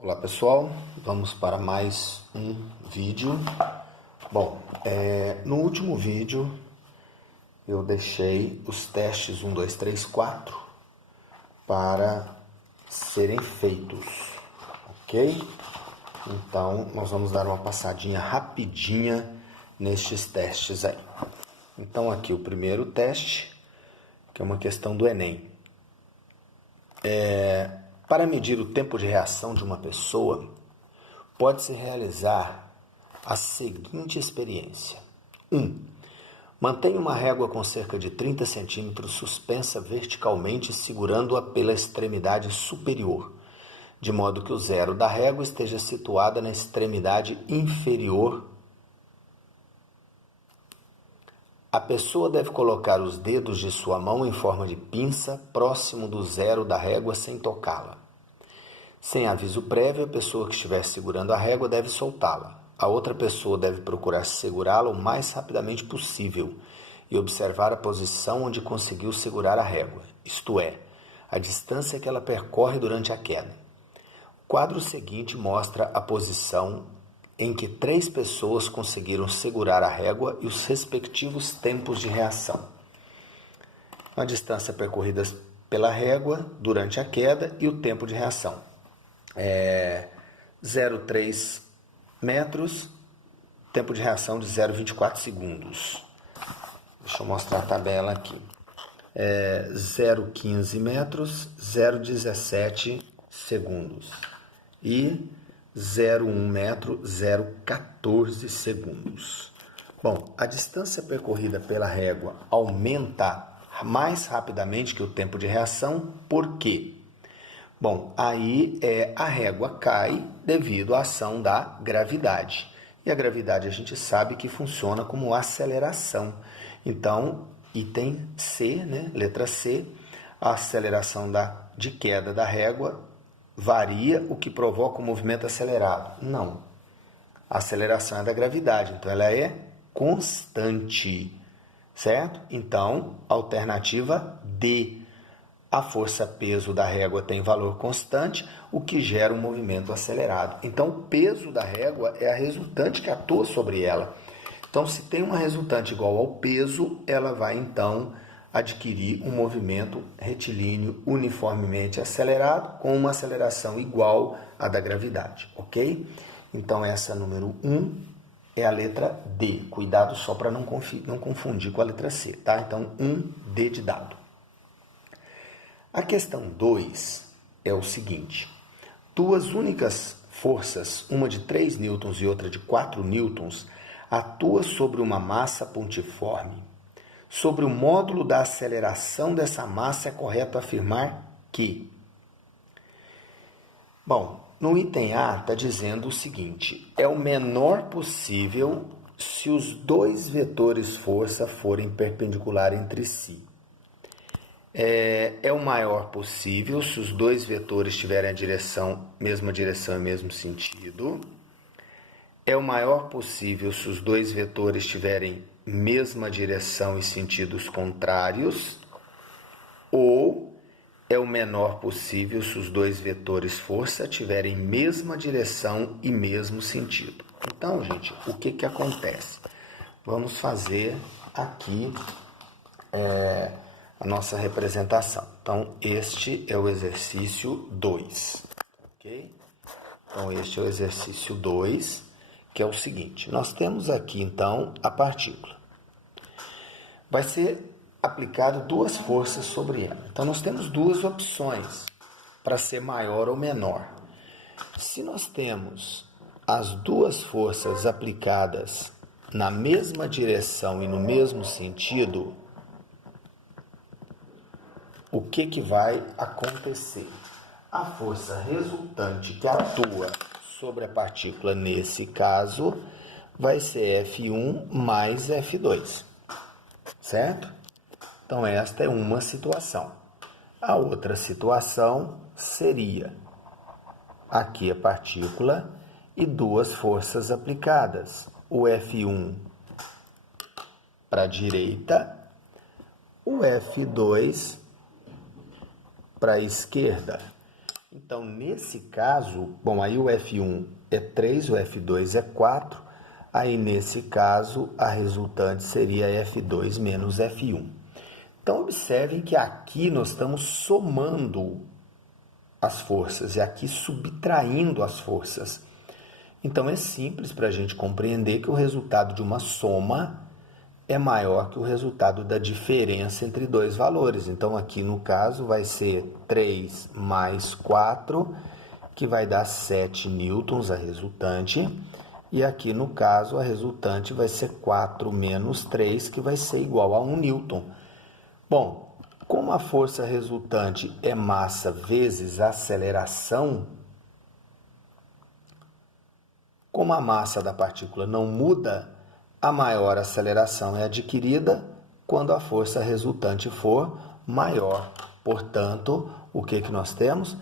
Olá pessoal, vamos para mais um vídeo. Bom, no último vídeo eu deixei os testes 1, 2, 3, 4 para serem feitos, ok? Então nós vamos dar uma passadinha rapidinha nestes testes aí. Então aqui o primeiro teste, que é uma questão do Enem. Para medir o tempo de reação de uma pessoa, pode-se realizar a seguinte experiência. 1. Mantenha uma régua com cerca de 30 centímetros suspensa verticalmente, segurando-a pela extremidade superior, de modo que o zero da régua esteja situada na extremidade inferior. A pessoa deve colocar os dedos de sua mão em forma de pinça próximo do zero da régua sem tocá-la. Sem aviso prévio, a pessoa que estiver segurando a régua deve soltá-la. A outra pessoa deve procurar segurá-la o mais rapidamente possível e observar a posição onde conseguiu segurar a régua, isto é, a distância que ela percorre durante a queda. O quadro seguinte mostra a posição em que 3 pessoas conseguiram segurar a régua e os respectivos tempos de reação. A distância percorrida pela régua durante a queda e o tempo de reação. 0,3 metros, tempo de reação de 0,24 segundos. Deixa eu mostrar a tabela aqui. 0,15 metros, 0,17 segundos. E 0,1 metro, 0,14 segundos. Bom, a distância percorrida pela régua aumenta mais rapidamente que o tempo de reação, por quê? Bom, aí a régua cai devido à ação da gravidade. E a gravidade a gente sabe que funciona como aceleração. Então, item C, né, letra C, a aceleração de queda da régua varia, o que provoca o movimento acelerado. Não. A aceleração é da gravidade, então ela é constante, certo? Então, alternativa D. A força-peso da régua tem valor constante, o que gera um movimento acelerado. Então, o peso da régua é a resultante que atua sobre ela. Então, se tem uma resultante igual ao peso, ela vai, então, adquirir um movimento retilíneo uniformemente acelerado, com uma aceleração igual à da gravidade, ok? Então, essa número 1 é a letra D. Cuidado só para não confundir com a letra C, tá? Então, 1D de dado. A questão 2 é o seguinte: 2 únicas forças, uma de 3 newtons e outra de 4 newtons, atuam sobre uma massa pontiforme. Sobre o módulo da aceleração dessa massa é correto afirmar que... Bom, no item A está dizendo o seguinte: é o menor possível se os 2 vetores força forem perpendiculares entre si. É o maior possível se os 2 vetores tiverem mesma direção e mesmo sentido. É o maior possível se os 2 vetores tiverem mesma direção e sentidos contrários. Ou é o menor possível se os 2 vetores força tiverem mesma direção e mesmo sentido. Então, gente, o que ok? Vamos fazer aqui a nossa representação. Então, este é o exercício 2, ok? Então, este é o exercício 2, que é o seguinte: nós temos aqui, então, a partícula. Vai ser aplicado 2 forças sobre ela. Então, nós temos 2 opções para ser maior ou menor. Se nós temos as 2 forças aplicadas na mesma direção e no mesmo sentido, o que vai acontecer? A força resultante que atua sobre a partícula nesse caso vai ser F1 mais F2, certo? Então, esta é uma situação. A outra situação seria aqui a partícula e 2 forças aplicadas. O F1 para a direita, o F2 para a esquerda. Então, nesse caso, bom, aí o F1 é 3, o F2 é 4, aí nesse caso a resultante seria F2 menos F1. Então, observem que aqui nós estamos somando as forças e aqui subtraindo as forças. Então, é simples para a gente compreender que o resultado de uma soma é maior que o resultado da diferença entre dois valores. Então, aqui no caso vai ser 3 mais 4, que vai dar 7 newtons a resultante. E aqui no caso a resultante vai ser 4 menos 3, que vai ser igual a 1 newton. Bom, como a força resultante é massa vezes aceleração, como a massa da partícula não muda, a maior aceleração é adquirida quando a força resultante for maior. Portanto, o que nós temos?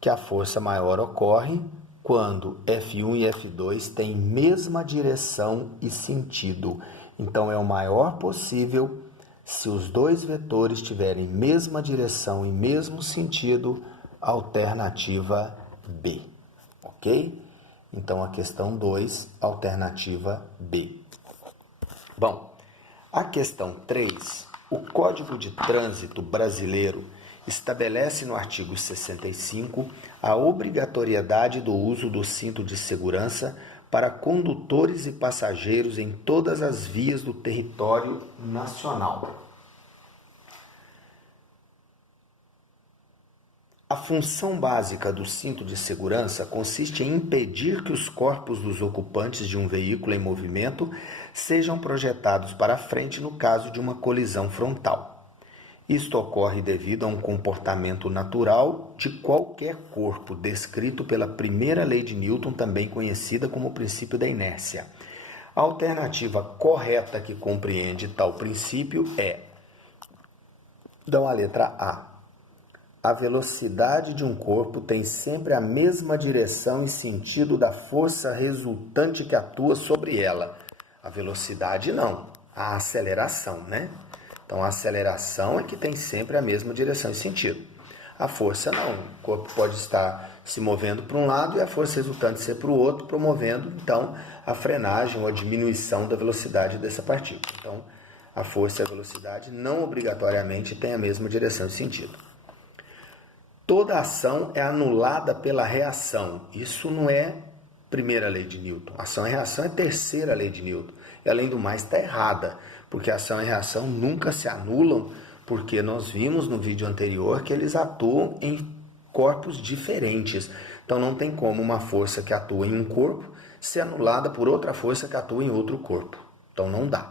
Que a força maior ocorre quando F1 e F2 têm mesma direção e sentido. Então, é o maior possível se os dois vetores tiverem mesma direção e mesmo sentido, alternativa B. Ok? Então, a questão 2, alternativa B. Bom, a questão 3, o Código de Trânsito Brasileiro estabelece no artigo 65 a obrigatoriedade do uso do cinto de segurança para condutores e passageiros em todas as vias do território nacional. A função básica do cinto de segurança consiste em impedir que os corpos dos ocupantes de um veículo em movimento sejam projetados para frente no caso de uma colisão frontal. Isto ocorre devido a um comportamento natural de qualquer corpo, descrito pela primeira lei de Newton, também conhecida como o princípio da inércia. A alternativa correta que compreende tal princípio é, então, a letra A. A velocidade de um corpo tem sempre a mesma direção e sentido da força resultante que atua sobre ela. A velocidade não, a aceleração, né? Então, a aceleração é que tem sempre a mesma direção e sentido. A força não, o corpo pode estar se movendo para um lado e a força resultante ser para o outro, promovendo, então, a frenagem ou a diminuição da velocidade dessa partícula. Então, a força e a velocidade não obrigatoriamente têm a mesma direção e sentido. Toda ação é anulada pela reação. Isso não é primeira lei de Newton. Ação e reação é terceira lei de Newton. E, além do mais, está errada, porque ação e reação nunca se anulam, porque nós vimos no vídeo anterior que eles atuam em corpos diferentes. Então, não tem como uma força que atua em um corpo ser anulada por outra força que atua em outro corpo. Então, não dá.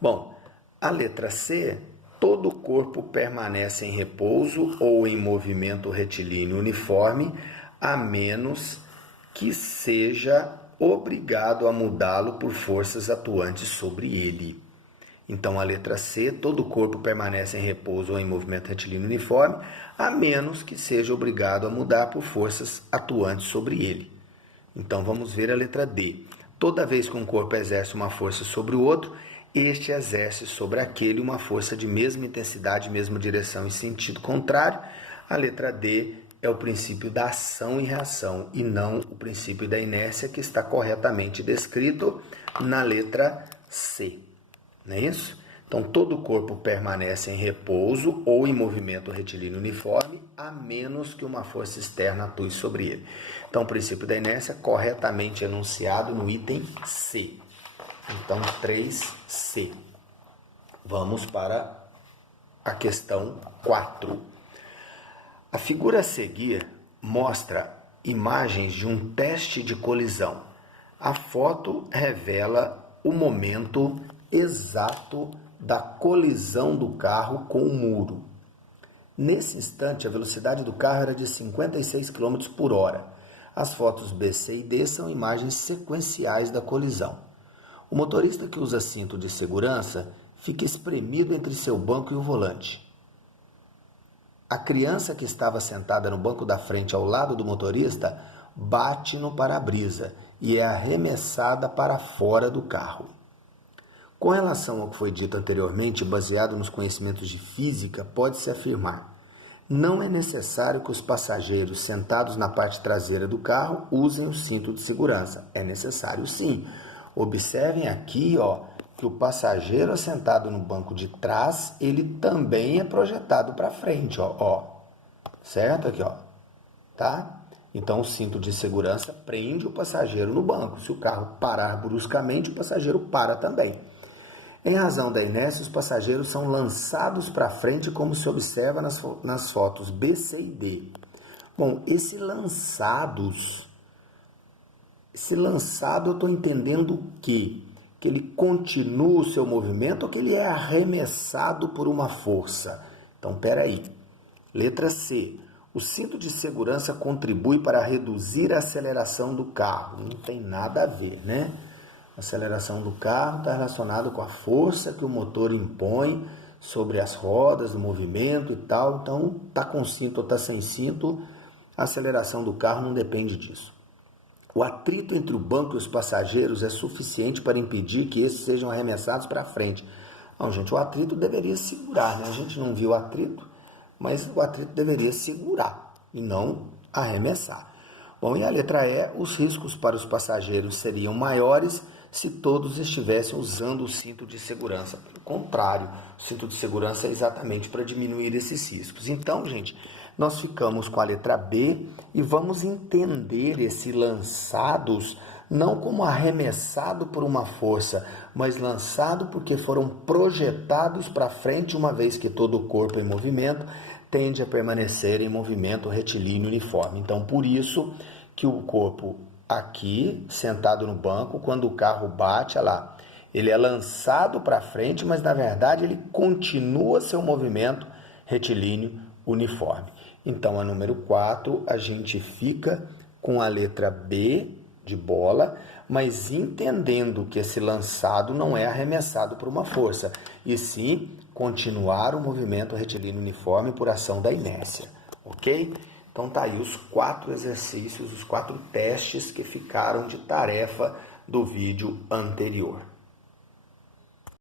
Bom, a letra C... Todo o corpo permanece em repouso ou em movimento retilíneo uniforme, a menos que seja obrigado a mudá-lo por forças atuantes sobre ele. Então, a letra C, todo o corpo permanece em repouso ou em movimento retilíneo uniforme, a menos que seja obrigado a mudar por forças atuantes sobre ele. Então, vamos ver a letra D. Toda vez que um corpo exerce uma força sobre o outro, este exerce sobre aquele uma força de mesma intensidade, mesma direção e sentido contrário. A letra D é o princípio da ação e reação e não o princípio da inércia, que está corretamente descrito na letra C. Não é isso? Então, todo o corpo permanece em repouso ou em movimento retilíneo uniforme, a menos que uma força externa atue sobre ele. Então, o princípio da inércia corretamente enunciado no item C. Então, 3C. Vamos para a questão 4. A figura a seguir mostra imagens de um teste de colisão. A foto revela o momento exato da colisão do carro com o muro. Nesse instante, a velocidade do carro era de 56 km por hora. As fotos B, C e D são imagens sequenciais da colisão. O motorista que usa cinto de segurança fica espremido entre seu banco e o volante. A criança que estava sentada no banco da frente ao lado do motorista bate no para-brisa e é arremessada para fora do carro. Com relação ao que foi dito anteriormente, baseado nos conhecimentos de física, pode-se afirmar: não é necessário que os passageiros sentados na parte traseira do carro usem o cinto de segurança. É necessário sim. Observem aqui, ó, que o passageiro sentado no banco de trás, ele também é projetado para frente, ó. Certo? Aqui, ó. Tá? Então, o cinto de segurança prende o passageiro no banco. Se o carro parar bruscamente, o passageiro para também. Em razão da inércia, os passageiros são lançados para frente, como se observa nas fotos B, C e D. Bom, esse lançado eu estou entendendo o quê? Que ele continua o seu movimento ou que ele é arremessado por uma força? Então, peraí. Letra C. O cinto de segurança contribui para reduzir a aceleração do carro. Não tem nada a ver, né? A aceleração do carro está relacionada com a força que o motor impõe sobre as rodas, o movimento e tal. Então, está com cinto ou está sem cinto, a aceleração do carro não depende disso. O atrito entre o banco e os passageiros é suficiente para impedir que esses sejam arremessados para frente. Não, gente, o atrito deveria segurar, né? A gente não viu o atrito, mas o atrito deveria segurar e não arremessar. Bom, e a letra E, os riscos para os passageiros seriam maiores se todos estivessem usando o cinto de segurança. Pelo contrário, o cinto de segurança é exatamente para diminuir esses riscos. Então, gente, nós ficamos com a letra B e vamos entender esse lançados não como arremessado por uma força, mas lançado porque foram projetados para frente, uma vez que todo o corpo em movimento tende a permanecer em movimento retilíneo uniforme. Então, por isso que o corpo aqui, sentado no banco, quando o carro bate, olha lá, ele é lançado para frente, mas na verdade ele continua seu movimento retilíneo uniforme. Então, a número 4, a gente fica com a letra B de bola, mas entendendo que esse lançado não é arremessado por uma força, e sim continuar o movimento retilíneo uniforme por ação da inércia, ok? Então tá aí os 4 exercícios, os 4 testes que ficaram de tarefa do vídeo anterior.